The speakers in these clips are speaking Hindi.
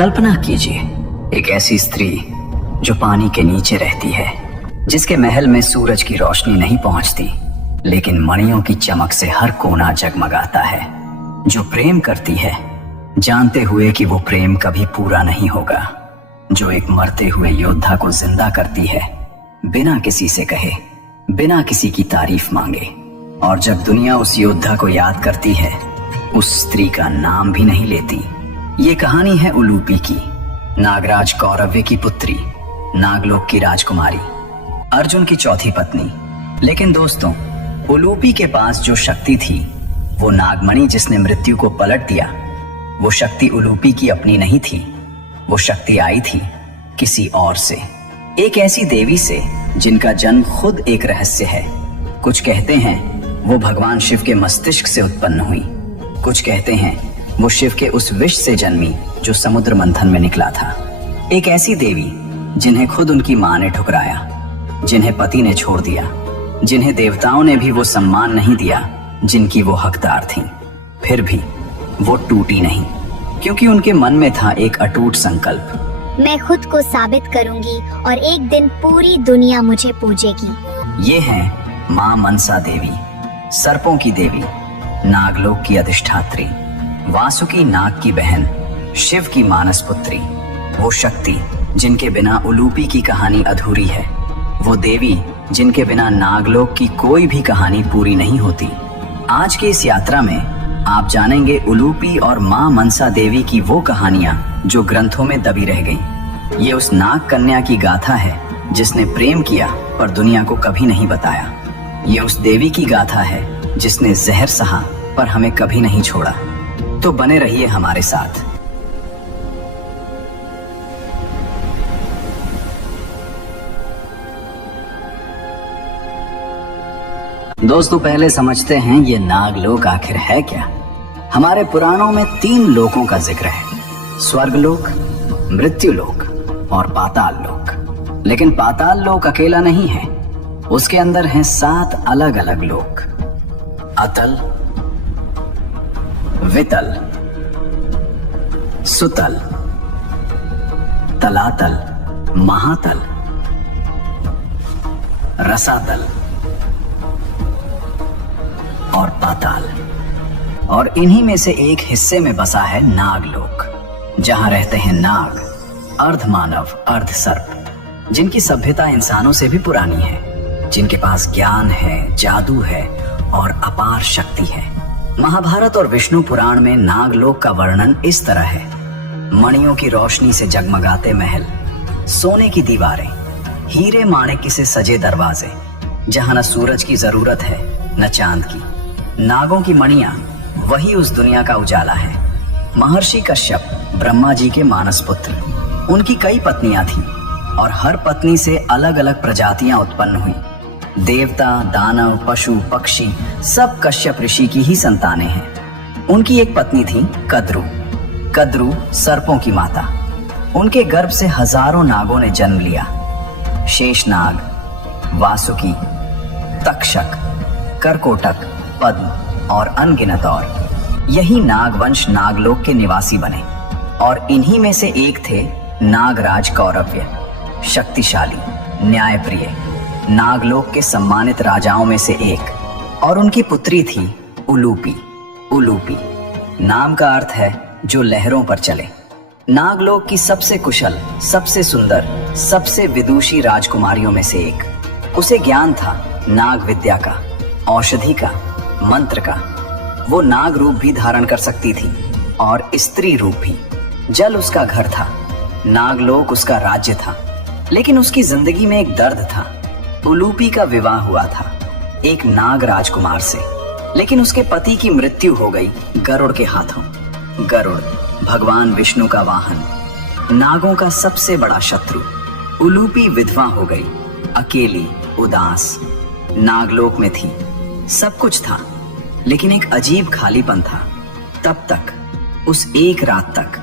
कल्पना कीजिए एक ऐसी स्त्री जो पानी के नीचे रहती है, जिसके महल में सूरज की रोशनी नहीं पहुंचती, लेकिन मणियों की चमक से हर कोना जगमगाता है। जो प्रेम करती है जानते हुए कि वो प्रेम कभी पूरा नहीं होगा। जो एक मरते हुए योद्धा को जिंदा करती है बिना किसी से कहे, बिना किसी की तारीफ मांगे। और जब दुनिया उस योद्धा को याद करती है, उस स्त्री का नाम भी नहीं लेती। ये कहानी है उलूपी की, नागराज कौरव्य की पुत्री, नागलोक की राजकुमारी, अर्जुन की चौथी पत्नी। लेकिन दोस्तों, उलूपी के पास जो शक्ति थी, वो नागमणि जिसने मृत्यु को पलट दिया, वो शक्ति उलूपी की अपनी नहीं थी। वो शक्ति आई थी किसी और से, एक ऐसी देवी से जिनका जन्म खुद एक रहस्य है। कुछ कहते हैं वो भगवान शिव के मस्तिष्क से उत्पन्न हुई, कुछ कहते हैं वो शिव के उस विष से जन्मी जो समुद्र मंथन में निकला था। एक ऐसी देवी जिन्हें खुद उनकी मां ने ठुकराया, जिन्हें पति ने छोड़ दिया, जिन्हें देवताओं ने भी वो सम्मान नहीं दिया जिनकी वो हकदार थीं। फिर भी वो टूटी नहीं, क्योंकि उनके मन में था एक अटूट संकल्प, मैं खुद को साबित करूंगी और एक दिन पूरी दुनिया मुझे पूजेगी। ये है मां मनसा देवी, सर्पों की देवी, नागलोक की अधिष्ठात्री, वासुकी नाग की बहन, शिव की मानस पुत्री। वो शक्ति जिनके बिना उलूपी की कहानी अधूरी है, वो देवी जिनके बिना नागलोक की कोई भी कहानी पूरी नहीं होती। आज की इस यात्रा में आप जानेंगे उलूपी और मां मनसा देवी की वो कहानियां जो ग्रंथों में दबी रह गईं। ये उस नाग कन्या की गाथा है जिसने प्रेम किया पर दुनिया को कभी नहीं बताया। ये उस देवी की गाथा है जिसने जहर सहा पर हमें कभी नहीं छोड़ा। तो बने रहिए हमारे साथ। दोस्तों, पहले समझते हैं ये नागलोक आखिर है क्या। हमारे पुराणों में 3 लोकों का जिक्र है, स्वर्गलोक, मृत्युलोक और पाताल लोक। लेकिन पाताल लोक अकेला नहीं है, उसके अंदर हैं 7 अलग अलग लोक। अतल, वितल, सुतल, तलातल, महातल, रसातल और पाताल। और इन्हीं में से एक हिस्से में बसा है नागलोक, जहां रहते हैं नाग, अर्ध मानव अर्ध सर्प, जिनकी सभ्यता इंसानों से भी पुरानी है, जिनके पास ज्ञान है, जादू है और अपार शक्ति है। महाभारत और विष्णु पुराण में नागलोक का वर्णन इस तरह है, मणियों की रोशनी से जगमगाते महल, सोने की दीवारें, हीरे माणिक्य से सजे दरवाजे, जहां न सूरज की जरूरत है न चांद की। नागों की मणियां वही उस दुनिया का उजाला है। महर्षि कश्यप ब्रह्मा जी के मानस पुत्र, उनकी कई पत्नियां थीं और हर पत्नी से अलग अलग प्रजातियां उत्पन्न हुई। देवता, दानव, पशु, पक्षी सब कश्यप ऋषि की ही संतानें हैं। उनकी एक पत्नी थी कद्रु। कद्रु सर्पों की माता। उनके गर्भ से हजारों नागों ने जन्म लिया। शेषनाग, वासुकी, तक्षक, करकोटक, पद्म और अनगिनत और। यही नागवंश नागलोक के निवासी बने और इन्हीं में से एक थे नागराज कौरव्य, शक्तिशाली, न्यायप्रिय, नागलोक के सम्मानित राजाओं में से एक। और उनकी पुत्री थी उलूपी। उलूपी नाम का अर्थ है जो लहरों पर चले। नागलोक की सबसे कुशल, सबसे सुंदर, सबसे विदुषी राजकुमारियों में से एक। उसे ज्ञान था नाग विद्या का, औषधि का, मंत्र का। वो नाग रूप भी धारण कर सकती थी और स्त्री रूप भी। जल उसका घर था, नागलोक उसका राज्य था। लेकिन उसकी जिंदगी में एक दर्द था। उलूपी का विवाह हुआ था एक नाग राजकुमार से, लेकिन उसके पति की मृत्यु हो गई गरुड़ के हाथों। गरुड़ भगवान विष्णु का वाहन, नागों का सबसे बड़ा शत्रु। उलूपी विधवा हो गई, अकेली, उदास। नागलोक में थी, सब कुछ था, लेकिन एक अजीब खालीपन था। तब तक, उस एक रात तक,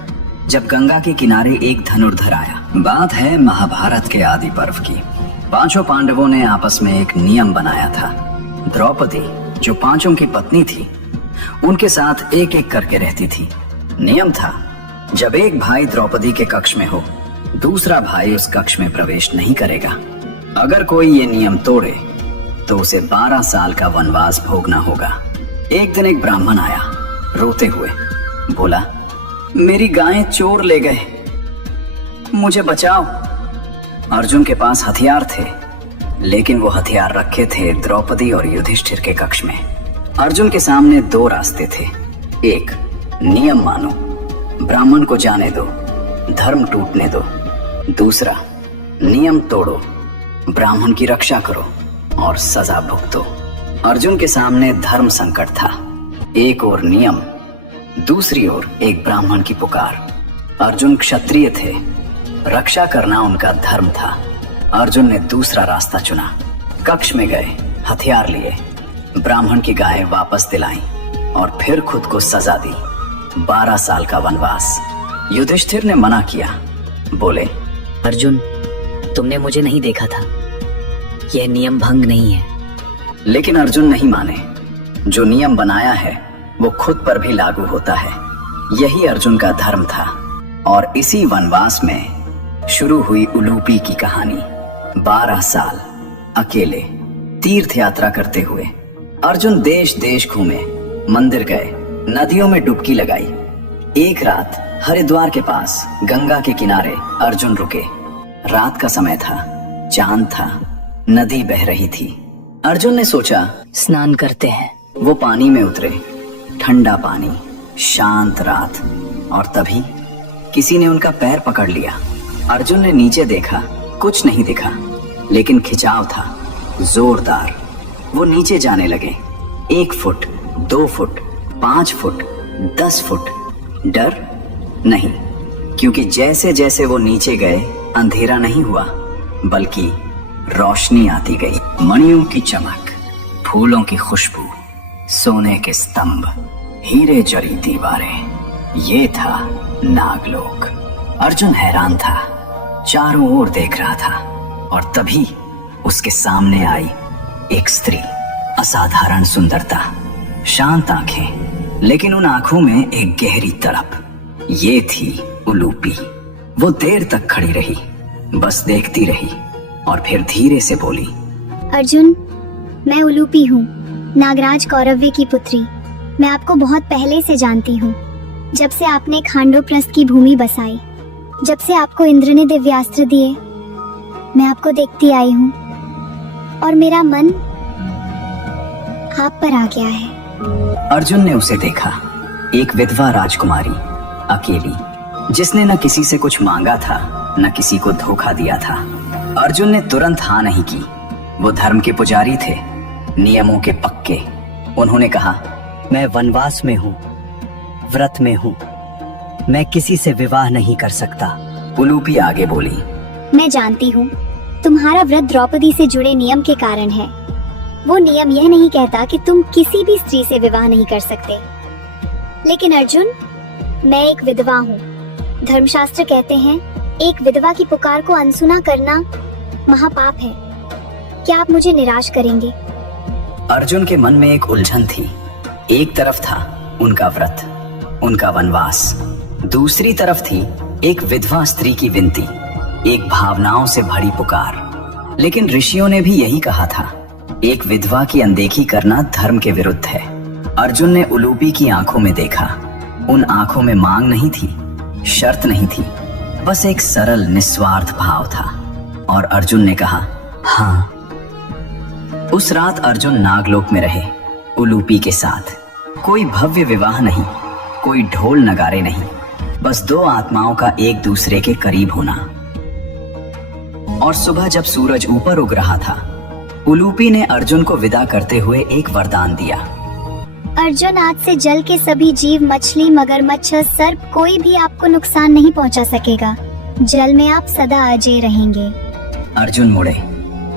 जब गंगा के किनारे एक धनुर्धर आया। बात है महाभारत के आदि पर्व की। 5 पांडवों ने आपस में एक नियम बनाया था। द्रौपदी, जो 5 की पत्नी थी, उनके साथ एक एक करके रहती थी। नियम था जब एक भाई द्रौपदी के कक्ष में हो, दूसरा भाई उस कक्ष में प्रवेश नहीं करेगा। अगर कोई ये नियम तोड़े तो उसे 12 साल का वनवास भोगना होगा। एक दिन एक ब्राह्मण आया रोते हुए, बोला, मेरी गायें चोर ले गए, मुझे बचाओ। अर्जुन के पास हथियार थे, लेकिन वो हथियार रखे थे द्रौपदी और युधिष्ठिर के कक्ष में। अर्जुन के सामने 2 रास्ते थे। एक, नियम मानो, ब्राह्मण को जाने दो, धर्म टूटने दो। दूसरा, नियम तोड़ो, ब्राह्मण की रक्षा करो और सजा भुगतो। अर्जुन के सामने धर्म संकट था। एक ओर नियम, दूसरी ओर एक ब्राह्मण की पुकार। अर्जुन क्षत्रिय थे, रक्षा करना उनका धर्म था। अर्जुन ने दूसरा रास्ता चुना। कक्ष में गए, हथियार लिए, ब्राह्मण की गायें वापस दिलाई और फिर खुद को सजा दी, 12 साल का वनवास। युधिष्ठिर ने मना किया, बोले, अर्जुन, तुमने मुझे नहीं देखा था, यह नियम भंग नहीं है। लेकिन अर्जुन नहीं माने। जो नियम बनाया है वो खुद पर भी लागू होता है। यही अर्जुन का धर्म था। और इसी वनवास में शुरू हुई उलूपी की कहानी। 12 साल अकेले तीर्थ यात्रा करते हुए अर्जुन देश देश घूमे, मंदिर गए, नदियों में डुबकी लगाई। एक रात हरिद्वार के पास गंगा के किनारे अर्जुन रुके। रात का समय था, चांद था, नदी बह रही थी। अर्जुन ने सोचा, स्नान करते हैं। वो पानी में उतरे। ठंडा पानी, शांत रात, और तभी किसी ने उनका पैर पकड़ लिया। अर्जुन ने नीचे देखा, कुछ नहीं दिखा, लेकिन खिंचाव था जोरदार। वो नीचे जाने लगे। 1 फुट, 2 फुट, 5 फुट, 10 फुट। डर नहीं, क्योंकि जैसे जैसे वो नीचे गए अंधेरा नहीं हुआ, बल्कि रोशनी आती गई। मणियों की चमक, फूलों की खुशबू, सोने के स्तंभ, हीरे जड़ी दीवारें, ये था नागलोक। अर्जुन हैरान था, चारों ओर देख रहा था, और तभी उसके सामने आई एक स्त्री। असाधारण सुंदरता, शांत आंखें, लेकिन उन आंखों में एक गहरी तड़प। ये थी उलूपी। वो देर तक खड़ी रही, बस देखती रही, और फिर धीरे से बोली, अर्जुन, मैं उलूपी हूँ, नागराज कौरव्य की पुत्री। मैं आपको बहुत पहले से जानती हूँ। जब से आपने खांडोप्रस्थ की भूमि बसाई, जब से आपको इंद्र ने दिव्यास्त्र दिए, मैं आपको देखती आई हूँ, और मेरा मन आप पर आ गया है। अर्जुन ने उसे देखा, एक विधवा राजकुमारी, अकेली, जिसने न किसी से कुछ मांगा था, न किसी को धोखा दिया था। अर्जुन ने तुरंत हाँ नहीं की। वो धर्म के पुजारी थे, नियमों के पक्के। उन्होंने कहा, मैं वनवास में हूँ, व्रत में हूँ, मैं किसी से विवाह नहीं कर सकता। उलूपी आगे बोली, मैं जानती हूँ, तुम्हारा व्रत द्रौपदी से जुड़े नियम के कारण है। वो नियम यह नहीं कहता कि तुम किसी भी स्त्री से विवाह नहीं कर सकते। लेकिन अर्जुन, मैं एक विधवा हूँ। धर्मशास्त्र कहते हैं, एक विधवा की पुकार को अनसुना करना महापाप है। क्या आप मुझे निराश करेंगे? अर्जुन के मन में एक उलझन थी। एक तरफ था उनका व्रत, उनका वनवास, दूसरी तरफ थी एक विधवा स्त्री की विनती, एक भावनाओं से भरी पुकार। लेकिन ऋषियों ने भी यही कहा था, एक विधवा की अनदेखी करना धर्म के विरुद्ध है। अर्जुन ने उलूपी की आंखों में देखा। उन आंखों में मांग नहीं थी, शर्त नहीं थी, बस एक सरल निस्वार्थ भाव था। और अर्जुन ने कहा, हाँ। उस रात अर्जुन नागलोक में रहे, उलूपी के साथ। कोई भव्य विवाह नहीं, कोई ढोल नगारे नहीं, बस 2 आत्माओं का एक दूसरे के करीब होना। और सुबह जब सूरज ऊपर उग रहा था, उलूपी ने अर्जुन को विदा करते हुए एक वरदान दिया। अर्जुन, आज से जल के सभी जीव, मछली, मगरमच्छ, सर्प, कोई भी आपको नुकसान नहीं पहुंचा सकेगा। जल में आप सदा अजय रहेंगे। अर्जुन मुड़े।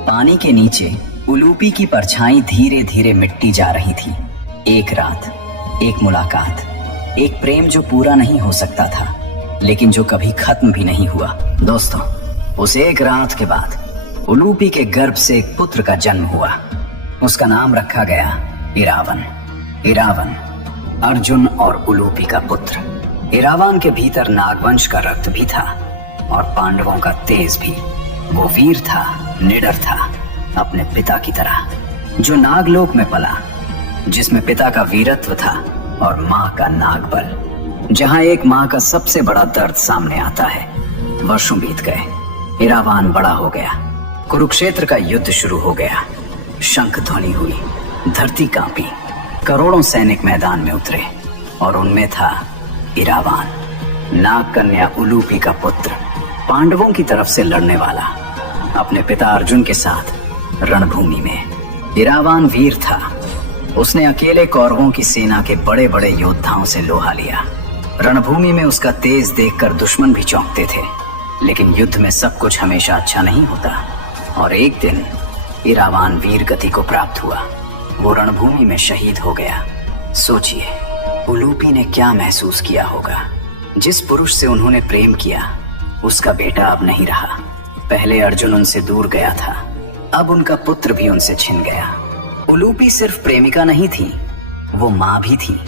पानी के नीचे उलूपी की परछाई धीरे धीरे मिटती जा रही थी। एक रात, एक मुलाकात, एक प्रेम जो पूरा नहीं हो सकता था, लेकिन जो कभी खत्म भी नहीं हुआ। दोस्तों, उस एक रात के बाद उलूपी के गर्भ से एक पुत्र का जन्म हुआ। उसका नाम रखा गया इरावन। इरावन, अर्जुन और उलूपी का पुत्र। इरावान के भीतर नागवंश का रक्त भी था और पांडवों का तेज भी। वो वीर था, निडर था, अपने पिता की तरह, जो नागलोक में पला, जिसमें पिता का वीरत्व था और माँ का नागबल। जहाँ एक माँ का सबसे बड़ा दर्द सामने आता है। वर्षों बीत गए, इरावान बड़ा हो गया, कुरुक्षेत्र का युद्ध शुरू हो गया। शंख ध्वनि हुई, धरती कांपी, करोड़ों सैनिक मैदान में उतरे और उनमें था इरावान, नाग कन्या उलूपी का पुत्र, पांडवों की तरफ से लड़ने वाला, अपने पिता अर्जुन के साथ रणभूमि में। इरावान वीर था। उसने अकेले कौरवों की सेना के बड़े बड़े योद्धाओं से लोहा लिया। रणभूमि में उसका तेज देखकर दुश्मन भी चौंकते थे। लेकिन युद्ध में सब कुछ हमेशा अच्छा नहीं होता और एक दिन इरावान वीर गति को प्राप्त हुआ। वो रणभूमि में शहीद हो गया। सोचिए, उलूपी ने क्या महसूस किया होगा। जिस पुरुष से उन्होंने प्रेम किया, उसका बेटा अब नहीं रहा। पहले अर्जुन उनसे दूर गया था, अब उनका पुत्र भी उनसे छिन गया। उलूपी सिर्फ प्रेमिका नहीं थी, वो माँ भी थी,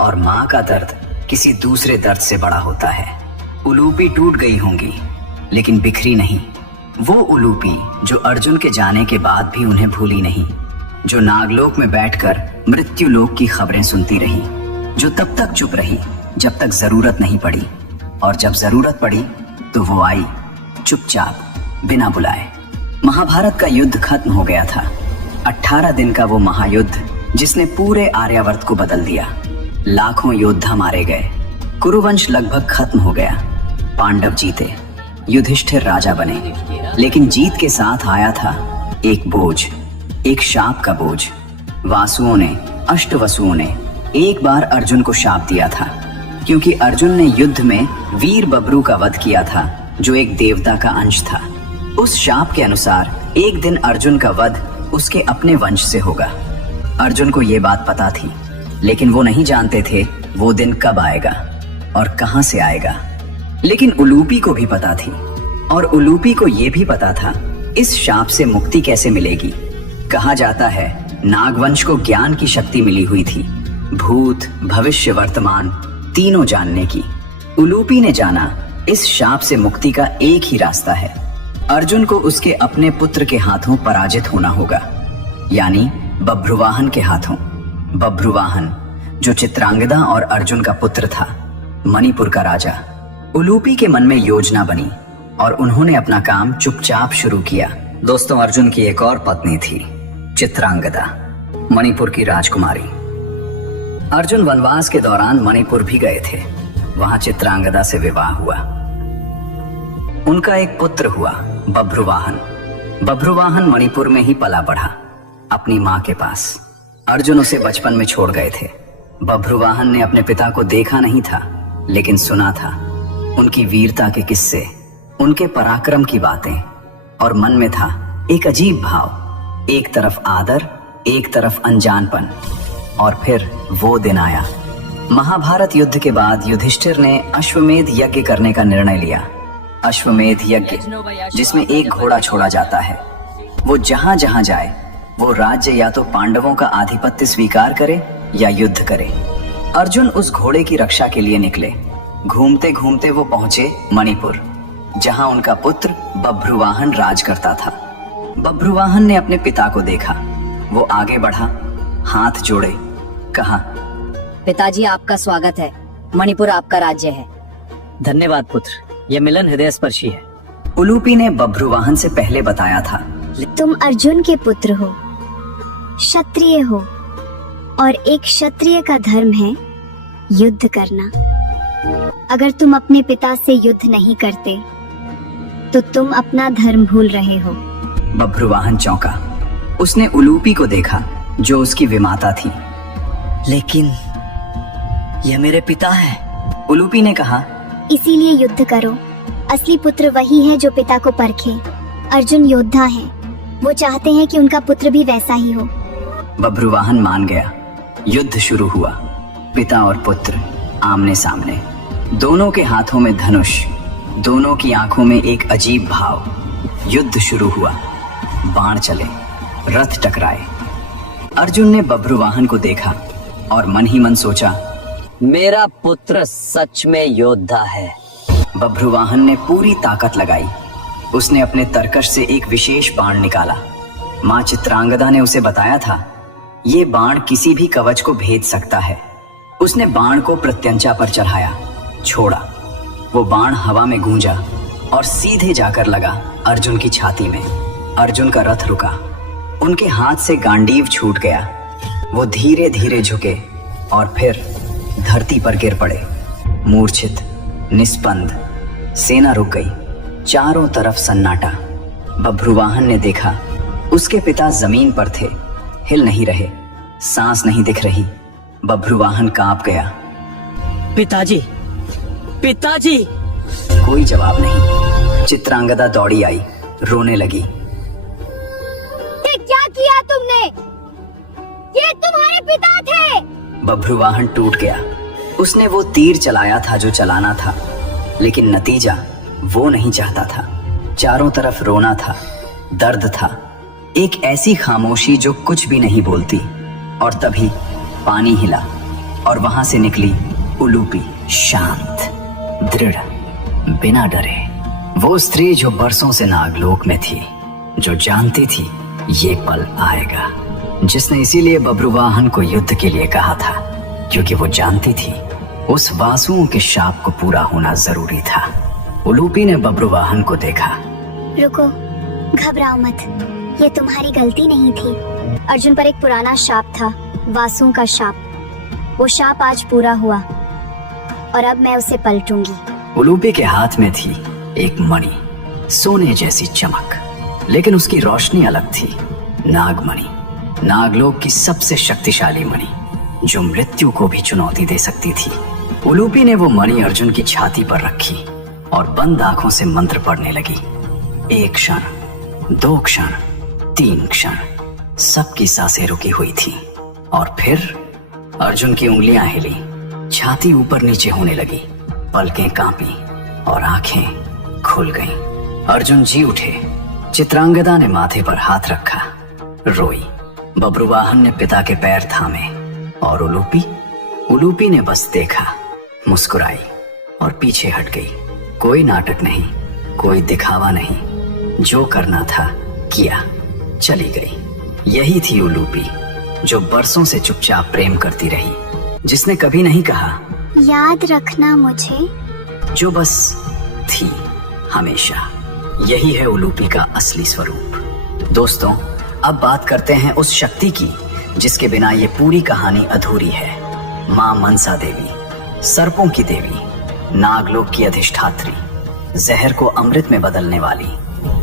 और माँ का दर्द किसी दूसरे दर्द से बड़ा होता है। उलूपी टूट गई होंगी, लेकिन बिखरी नहीं। वो उलूपी जो अर्जुन के जाने के बाद भी उन्हें भूली नहीं, जो नागलोक में बैठकर मृत्यु लोक की खबरें सुनती रही, जो तब तक चुप रही जब तक जरूरत नहीं पड़ी, और जब जरूरत पड़ी तो वो आई चुपचाप, बिना बुलाए। महाभारत का युद्ध खत्म हो गया था। 18 दिन का वो महायुद्ध जिसने पूरे आर्यावर्त को बदल दिया। लाखों योद्धा मारे गए, कुरुवंश लगभग खत्म हो गया। पांडव जीते, युधिष्ठिर राजा बने, लेकिन जीत के साथ आया था एक बोझ, एक शाप का बोझ। वासुओं ने, अष्टवसुओं ने एक बार अर्जुन को शाप दिया था, क्योंकि अर्जुन ने युद्ध में वीर बब्रू का वध किया था, जो एक देवता का अंश था। उस शाप के अनुसार एक दिन अर्जुन का वध उसके अपने वंश से होगा। अर्जुन को ये बात पता थी, लेकिन वो नहीं जानते थे वो दिन कब आएगा और कहां से आएगा। लेकिन उलूपी को भी पता थी, और उलूपी को ये भी पता था इस शाप से मुक्ति कैसे मिलेगी। कहा जाता है नागवंश को ज्ञान की शक्ति मिली हुई थी, भूत, भविष्य, वर्तमान तीनों जानने की। उलूपी ने जाना इस शाप से मुक्ति का एक ही रास्ता है। अर्जुन को उसके अपने पुत्र के हाथों पराजित होना होगा, यानी बभ्रुवाहन के हाथों। बभ्रुवाहन जो चित्रांगदा और अर्जुन का पुत्र था, मणिपुर का राजा। उलूपी के मन में योजना बनी और उन्होंने अपना काम चुपचाप शुरू किया। दोस्तों, अर्जुन की एक और पत्नी थी, चित्रांगदा, मणिपुर की राजकुमारी। अर्जुन वनवास के दौरान मणिपुर भी गए थे। वहां चित्रांगदा से विवाह हुआ। उनका एक पुत्र हुआ, बभ्रुवाहन। बभ्रुवाहन मणिपुर में ही पला बढ़ा, अपनी माँ के पास। अर्जुन उसे बचपन में छोड़ गए थे। बभ्रुवाहन ने अपने पिता को देखा नहीं था, लेकिन सुना था उनकी वीरता के किस्से, उनके पराक्रम की बातें, और मन में था एक अजीब भाव, एक तरफ आदर, एक तरफ अनजानपन। और फिर वो दिन आया। महाभारत युद्ध के बाद युधिष्ठिर ने अश्वमेध यज्ञ करने का निर्णय लिया। अश्वमेध यज्ञ, जिसमें एक घोड़ा छोड़ा जाता है। वो जहां जहां जाए, वो राज्य या तो पांडवों का आधिपत्य स्वीकार करे या युद्ध करे। अर्जुन उस घोड़े की रक्षा के लिए निकले। घूमते घूमते वो पहुंचे मणिपुर, जहां उनका पुत्र बभ्रुवाहन राज करता था। बभ्रुवाहन ने अपने पिता को देखा। वो आगे बढ़ा, हाथ जोड़े, कहा, पिताजी, आपका स्वागत है। मणिपुर आपका राज्य है। धन्यवाद पुत्र, यह मिलन हृदय स्पर्शी है। उलूपी ने बभ्रुवाहन से पहले बताया था, तुम अर्जुन के पुत्र हो, क्षत्रिय हो, और एक क्षत्रिय का धर्म है युद्ध करना। अगर तुम अपने पिता से युद्ध नहीं करते तो तुम अपना धर्म भूल रहे हो। बभ्रुवाहन चौंका। उसने उलूपी को देखा, जो उसकी विमाता थी। लेकिन यह मेरे पिता है। उलूपी ने कहा, इसीलिए युद्ध करो। असली पुत्र वही है जो पिता को परखे। अर्जुन योद्धा है, वो चाहते हैं कि उनका पुत्र भी वैसा ही हो। बभ्रुवाहन मान गया। युद्ध शुरू हुआ। पिता और पुत्र आमने सामने, दोनों के हाथों में धनुष, दोनों की आंखों में एक अजीब भाव। युद्ध शुरू हुआ। बाण चले, रथ टकराए। अर्जुन ने बभ्रुवाहन को देखा और मन ही मन सोचा, मेरा पुत्र सच में योद्धा है। बभ्रुवाहन ने पूरी ताकत लगाई। उसने अपने तरकश से एक विशेष बाण निकाला। माँ चित्रांगदा ने उसे बताया था, ये बाण किसी भी कवच को भेद सकता है। उसने बाण को प्रत्यंचा पर चढ़ाया, छोड़ा। वो बाण हवा में गूंजा और सीधे जाकर लगा अर्जुन की छाती में। अर्जुन का रथ रुका, उनके हाथ से गांडीव छूट गया। वो धीरे धीरे झुके और फिर धरती पर गिर पड़े, मूर्छित, निस्पंद। सेना रुक गई, चारों तरफ सन्नाटा। बभ्रुवाहन ने देखा, उसके पिता जमीन पर थे, हिल नहीं रहे, सांस नहीं दिख रही। बभ्रुवाहन कांप गया। पिताजी, पिताजी! कोई जवाब नहीं। चित्रांगदा दौड़ी आई, रोने लगी। ये क्या किया तुमने? ये तुम्हारे पिता थे। बभ्रुवाहन टूट गया। उसने वो तीर चलाया था जो चलाना था, लेकिन नतीजा वो नहीं चाहता था। चारों तरफ रोना था, दर्द था, एक ऐसी खामोशी जो कुछ भी नहीं बोलती। और तभी पानी हिला और वहां से निकली उलूपी, शांत, दृढ़, बिना डरे। वो स्त्री जो बरसों से नागलोक में थी, जो जानती थी ये पल आएगा, जिसने इसीलिए बभ्रुवाहन को युद्ध के लिए कहा था, क्योंकि वो जानती थी उस वासुओं के शाप को पूरा होना जरूरी था। उलूपी ने बभ्रुवाहन को देखा। रुको, घबराओ मत, ये तुम्हारी गलती नहीं थी। अर्जुन पर एक पुराना शाप था, वासुओं का शाप। वो शाप आज पूरा हुआ और अब मैं उसे पलटूंगी। उलूपी के हाथ में थी एक मणि, सोने जैसी चमक, लेकिन उसकी रोशनी अलग थी। नागमणि, नागलोक की सबसे शक्तिशाली मणि, जो मृत्यु को भी चुनौती दे सकती थी। उलूपी ने वो मणि अर्जुन की छाती पर रखी और बंद आंखों से मंत्र पढ़ने लगी। एक क्षण, दो क्षण, तीन क्षण, सबकी सांसें रुकी हुई थी। और फिर अर्जुन की उंगलियां हिली, छाती ऊपर नीचे होने लगी, पलकें कांपी और आंखें खुल गईं। अर्जुन जी उठे। चित्रांगदा ने माथे पर हाथ रखा, रोई। बभ्रुवाहन ने पिता के पैर थामे और उलूपी ने बस देखा, मुस्कुराई और पीछे हट गई। कोई नाटक नहीं, कोई दिखावा नहीं, जो करना था किया, चली गई। यही थी उलूपी, जो बरसों से चुपचाप प्रेम करती रही, जिसने कभी नहीं कहा याद रखना मुझे, जो बस थी हमेशा। यही है उलूपी का असली स्वरूप। दोस्तों, अब बात करते हैं उस शक्ति की जिसके बिना ये पूरी कहानी अधूरी है। मां मनसा देवी, सर्पों की देवी, नागलोक की अधिष्ठात्री, जहर को अमृत में बदलने वाली,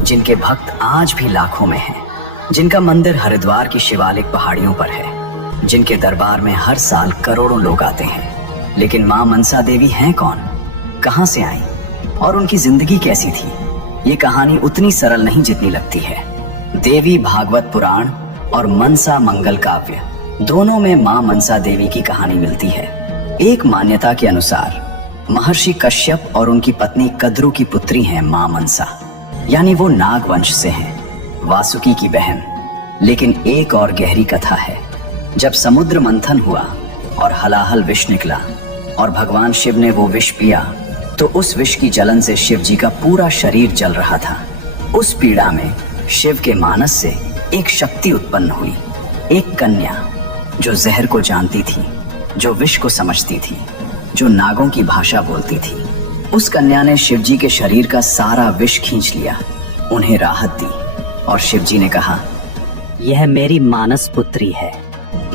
जिनके भक्त आज भी लाखों में हैं, जिनका मंदिर हरिद्वार की शिवालिक पहाड़ियों पर है, जिनके दरबार में हर साल करोड़ों लोग आते हैं। लेकिन मां मनसा देवी हैं कौन, कहां से आई और उनकी जिंदगी कैसी थी? ये कहानी उतनी सरल नहीं जितनी लगती है। देवी भागवत पुराण और मनसा मंगल काव्य, दोनों में मां मनसा देवी की कहानी मिलती है। एक मान्यता के अनुसार महर्षि कश्यप और उनकी पत्नी कद्रु की पुत्री हैं मां मनसा, यानी वो नाग वंश से हैं, वासुकी की बहन। लेकिन एक और गहरी कथा है। जब समुद्र मंथन हुआ और हलाहल विष निकला और भगवान शिव ने वो विष पिया, तो उस विष की जलन से शिव जी का पूरा शरीर जल रहा था। उस पीड़ा में शिव के मानस से एक शक्ति उत्पन्न हुई, एक कन्या जो जहर को जानती थी, जो विष को समझती थी, जो नागों की भाषा बोलती थी। उस कन्या ने शिव जी के शरीर का सारा विष खींच लिया, उन्हें राहत दी और शिव जी ने कहा, यह मेरी मानस पुत्री है।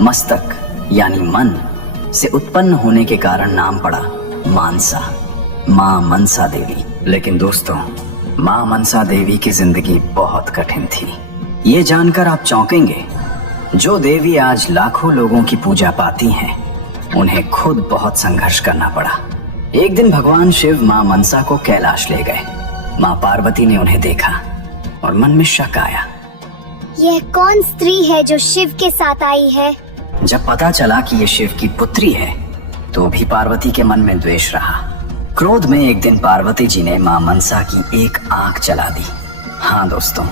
मस्तक यानी मन से उत्पन्न होने के कारण नाम पड़ा मानसा, मां मनसा देवी। लेकिन दोस्तों, मां मनसा देवी की जिंदगी बहुत कठिन थी। ये जानकर आप चौंकेंगे, जो देवी आज लाखों लोगों की पूजा पाती हैं, उन्हें खुद बहुत संघर्ष करना पड़ा। एक दिन भगवान शिव मां मनसा को कैलाश ले गए। मां पार्वती ने उन्हें देखा और मन में शक आया। यह कौन स्त्री है जो शिव के साथ आई है? जब पता चला कि ये शिव की पुत्री है, तो भी पार्वती के मन में द्वेष रहा। क्रोध में एक दिन पार्वती जी ने मां मनसा की एक आंख जला दी। हाँ दोस्तों,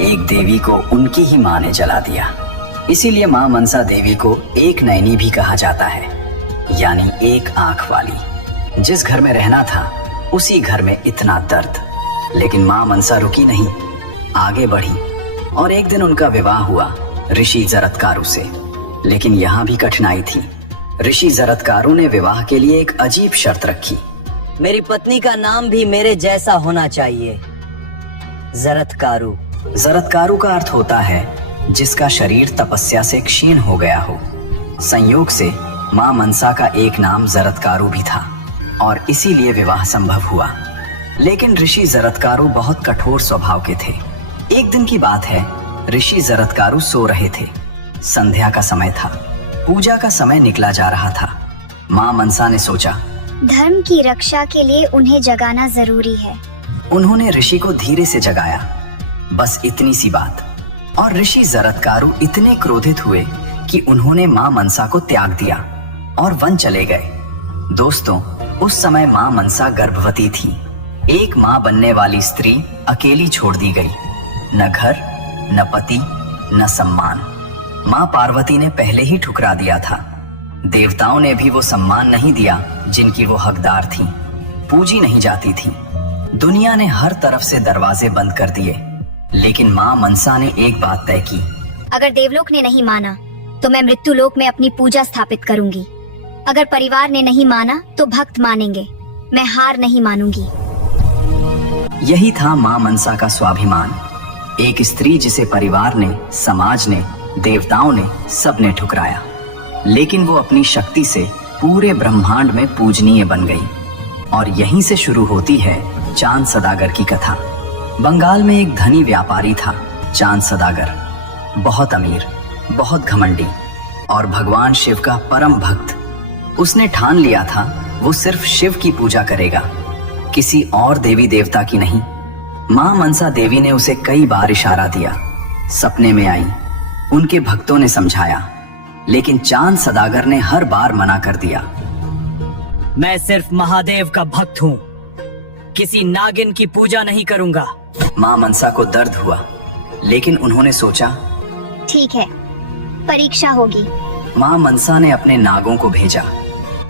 एक देवी को उनकी ही मां ने जला दिया। इसीलिए मां मनसा देवी को एक नयनी भी कहा जाता है। यानी एक आंख वाली। जिस घर में रहना था उसी घर में इतना दर्द। लेकिन माँ मनसा रुकी नहीं, आगे बढ़ी और एक दिन उनका विवाह हुआ ऋषि जरत्कारु से। लेकिन यहाँ भी कठिनाई थी। ऋषि जरत्कारु ने विवाह के लिए एक अजीब शर्त रखी। मेरी पत्नी का नाम भी मेरे जैसा होना चाहिए, जरत्कारु। जरत्कारु का अर्थ होता है जिसका शरीर तपस्या से क्षीण हो गया हो। संयोग से माँ मनसा का एक नाम जरत्कारु भी था और इसीलिए विवाह संभव हुआ। लेकिन ऋषि जरत्कारु बहुत कठोर स्वभाव के थे। एक दिन की बात है, ऋषि जरत्कारु सो रहे थे। संध्या का समय था, पूजा का समय निकला जा रहा था। माँ मनसा ने सोचा, धर्म की रक्षा के लिए उन्हें जगाना जरूरी है। उन्होंने ऋषि को धीरे से जगाया, बस इतनी सी बात। और ऋषि जरत्कारु इतने क्रोधित हुए कि उन्होंने माँ मनसा को त्याग दिया और वन चले गए। दोस्तों, उस समय माँ मनसा गर्भवती थी। एक माँ बनने वाली स्त्री अकेली छोड़ दी गई। न घर, न पति, न सम्मान। माँ पार्वती ने पहले ही ठुकरा दिया था। देवताओं ने भी वो सम्मान नहीं दिया जिनकी वो हकदार थी। पूजी नहीं जाती थी। दुनिया ने हर तरफ से दरवाजे बंद कर दिए। लेकिन माँ मनसा ने एक बात तय की, अगर देवलोक ने नहीं माना तो मैं मृत्युलोक में अपनी पूजा स्थापित करूंगी। अगर परिवार ने नहीं माना तो भक्त मानेंगे। मैं हार नहीं मानूंगी। यही था माँ मनसा का स्वाभिमान। एक स्त्री जिसे परिवार ने, समाज ने, देवताओं ने, सबने ठुकराया, लेकिन वो अपनी शक्ति से पूरे ब्रह्मांड में पूजनीय बन गई। और यहीं से शुरू होती है चांद सदागर की कथा। बंगाल में एक धनी व्यापारी था, चांद सदागर। बहुत अमीर, बहुत घमंडी और भगवान शिव का परम भक्त। उसने ठान लिया था वो सिर्फ शिव की पूजा करेगा, किसी और देवी देवता की नहीं। माँ मनसा देवी ने उसे कई बार इशारा दिया, सपने में आई, उनके भक्तों ने समझाया, लेकिन चांद सदागर ने हर बार मना कर दिया। मैं सिर्फ महादेव का भक्त हूँ, किसी नागिन की पूजा नहीं करूंगा। माँ मनसा को दर्द हुआ, लेकिन उन्होंने सोचा, ठीक है, परीक्षा होगी। माँ मनसा ने अपने नागों को भेजा।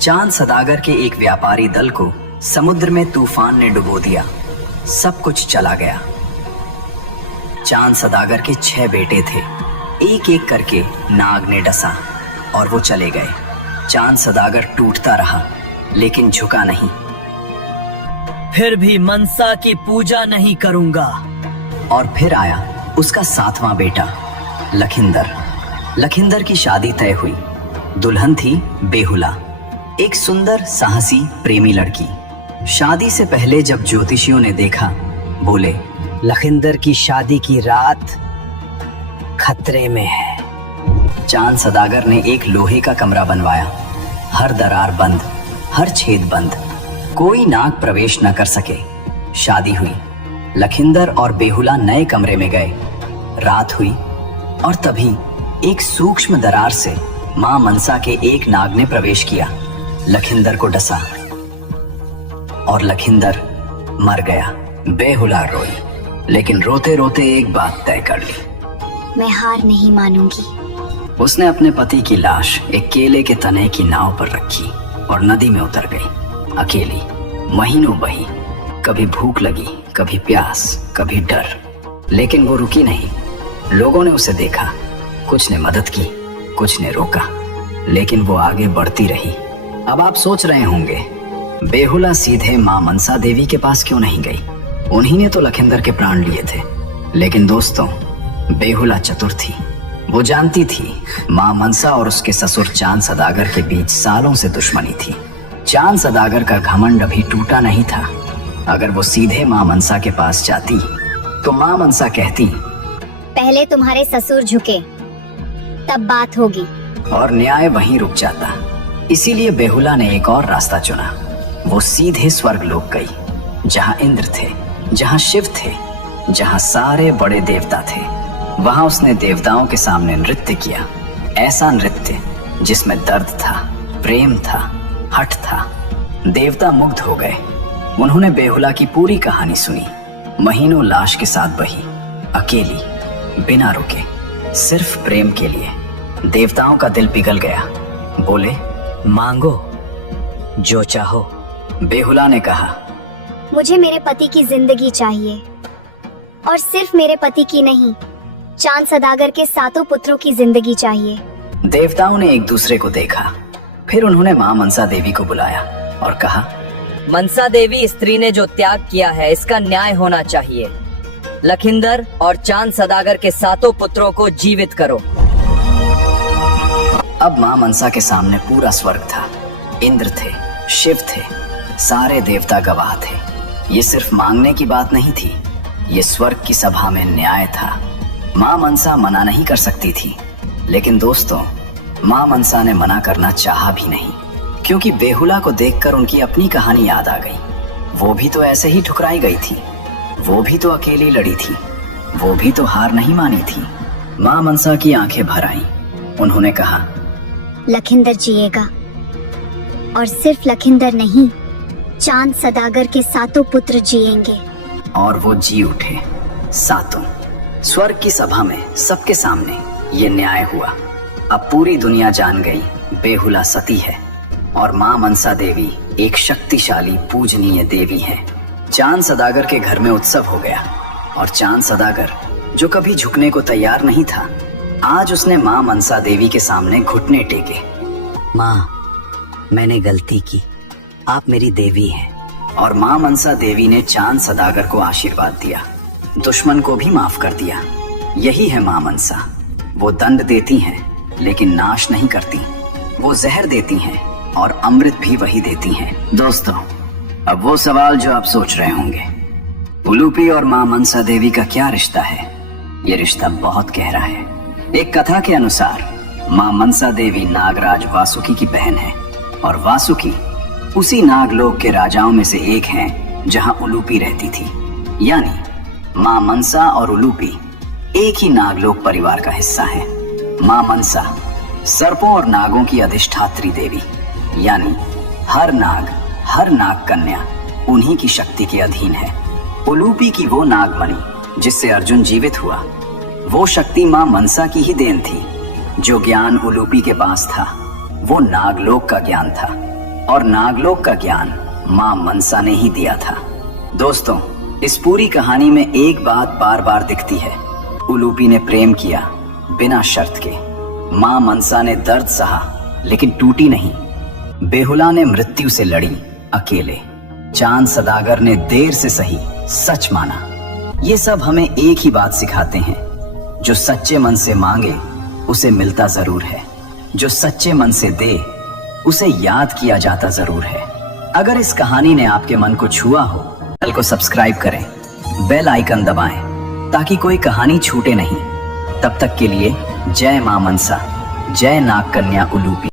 चांद सदागर के एक व्यापारी दल को समुद्र में तूफान ने डुबो दिया। सब कुछ चला गया। चांद सदागर के 6 बेटे थे। एक एक करके नाग ने डसा और वो चले गए। चांद सदागर टूटता रहा, लेकिन झुका नहीं। फिर भी मनसा की पूजा नहीं करूंगा। और फिर आया उसका 7वां बेटा लखिंदर। लखिंदर की शादी तय हुई। दुल्हन थी बेहुला, एक सुंदर साहसी प्रेमी लड़की। शादी से पहले जब ज्योतिषियों ने देखा, बोले, लखिंदर की शादी की रात खतरे में है। चांद सदागर ने एक लोहे का कमरा बनवाया। हर दरार बंद, हर छेद बंद, कोई नाग प्रवेश न कर सके। शादी हुई। लखिंदर और बेहुला नए कमरे में गए। रात हुई और तभी एक सूक्ष्म दरार से मां मनसा के एक नाग ने प्रवेश किया। लखिंदर को डसा और लखिंदर मर गया। बेहुला रोई, लेकिन रोते रोते एक बात तय कर ली, मैं हार नहीं मानूंगी। उसने अपने पति की लाश एक केले के तने की नाव पर रखी और नदी में उतर गई। अकेली। महीनों बही, कभी भूख लगी, कभी प्यास, कभी डर, लेकिन वो रुकी नहीं। लोगों ने उसे देखा, कुछ ने मदद की, कुछ ने रोका, लेकिन वो आगे बढ़ती रही। अब आप सोच रहे होंगे, बेहुला सीधे मां मनसा देवी के पास क्यों नहीं गई? उन्हीं ने तो लखिंदर के प्राण लिए थे। लेकिन दोस्तों, बेहुला चतुर थी। वो जानती थी मां मनसा और उसके ससुर चांद सदागर के बीच सालों से दुश्मनी थी। चांद सदागर का घमंड अभी टूटा नहीं था। अगर वो सीधे मां मनसा के पास जाती तो मां मनसा कहती, पहले तुम्हारे ससुर झुके, तब बात होगी। और न्याय वहीं रुक जाता। इसीलिए बेहुला ने एक और रास्ता चुना। वो सीधे स्वर्गलोक गई, जहां इंद्र थे, जहां शिव थे, जहां सारे बड़े देवता थे। वहां उसने देवताओं के सामने नृत्य किया। ऐसा नृत्य जिसमें दर्द था, प्रेम था, हठ था। देवता मुग्ध हो गए। उन्होंने बेहुला की पूरी कहानी सुनी। महीनों लाश के साथ बही, अकेली, बिना रुके, सिर्फ प्रेम के लिए। देवताओं का दिल पिघल गया। बोले, मांगो। जो चाहो। बेहुला ने कहा। मुझे मेरे पति की जिंदगी चाहिए, और सिर्फ मेरे पति की नहीं, चांद सदागर के 7 पुत्रों की जिंदगी चाहिए। देवताओं ने एक दूसरे को देखा। फिर उन्होंने माँ मनसा देवी को बुलाया और कहा, मनसा देवी, स्त्री ने जो त्याग किया है इसका न्याय होना चाहिए। लखिंदर और चांद सदागर के 7 पुत्रों को जीवित करो। अब माँ मनसा के सामने पूरा स्वर्ग था। इंद्र थे, शिव थे, सारे देवता गवाह थे। ये सिर्फ मांगने की बात नहीं थी, ये स्वर्ग की सभा में न्याय था। माँ मनसा मना नहीं कर सकती थी, लेकिन दोस्तों, माँ मनसा ने मना करना चाहा भी नहीं, क्योंकि बेहुला को देखकर उनकी अपनी कहानी याद आ गई। वो भी तो ऐसे ही ठुकराई गई थी, वो भी तो अकेली लड़ी थी, वो भी तो हार नहीं मानी थी। माँ मनसा की आंखें भर आईं। उन्होंने कहा, लखिंदर जिएगा, और सिर्फ लखिंदर नहीं, चांद सदागर के 7 पुत्र जिएंगे। और वो जी उठे, 7। स्वर्ग की सभा में सबके सामने ये न्याय हुआ। अब पूरी दुनिया जान गई बेहुला सती है और माँ मनसा देवी एक शक्तिशाली पूजनीय देवी है। चांद सदागर के घर में उत्सव हो गया, और चांद सदागर, जो कभी झुकने को तैयार नहीं था, आज उसने माँ मनसा देवी के सामने घुटने टेके। माँ, मैंने गलती की, आप मेरी देवी हैं। और माँ मनसा देवी ने चांद सदागर को आशीर्वाद दिया, दुश्मन को भी माफ कर दिया। यही है माँ मनसा। वो दंड देती हैं, लेकिन नाश नहीं करती। वो जहर देती हैं और अमृत भी वही देती हैं। दोस्तों, अब वो सवाल जो आप सोच रहे होंगे, उलूपी और माँ मनसा देवी का क्या रिश्ता है? ये रिश्ता बहुत गहरा है। एक कथा के अनुसार माँ मनसा देवी नागराज वासुकी की बहन है, और वासुकी उसी नागलोक के राजाओं में से एक हैं जहां उलूपी रहती थी। यानी माँ मनसा और उलूपी एक ही नागलोक परिवार का हिस्सा है। माँ मनसा सर्पों और नागों की अधिष्ठात्री देवी, यानी हर नाग कन्या उन्हीं की शक्ति के अधीन है। उलूपी की वो नागमणि जिससे अर्जुन जीवित हुआ, वो शक्ति माँ मनसा की ही देन थी। जो ज्ञान उलूपी के पास था वो नागलोक का ज्ञान था, और नागलोक का ज्ञान माँ मनसा ने ही दिया था। दोस्तों, इस पूरी कहानी में एक बात बार बार दिखती है। उलूपी ने प्रेम किया बिना शर्त के। माँ मनसा ने दर्द सहा लेकिन टूटी नहीं। बेहुला ने मृत्यु से लड़ी अकेले। चांद सदागर ने देर से सही सच माना। ये सब हमें एक ही बात सिखाते हैं, जो सच्चे मन से मांगे उसे मिलता जरूर है, जो सच्चे मन से दे उसे याद किया जाता जरूर है। अगर इस कहानी ने आपके मन को छुआ हो, चैनल को सब्सक्राइब करें, बेल आइकन दबाएं ताकि कोई कहानी छूटे नहीं। तब तक के लिए जय मां मनसा, जय नाग कन्या उलूपी।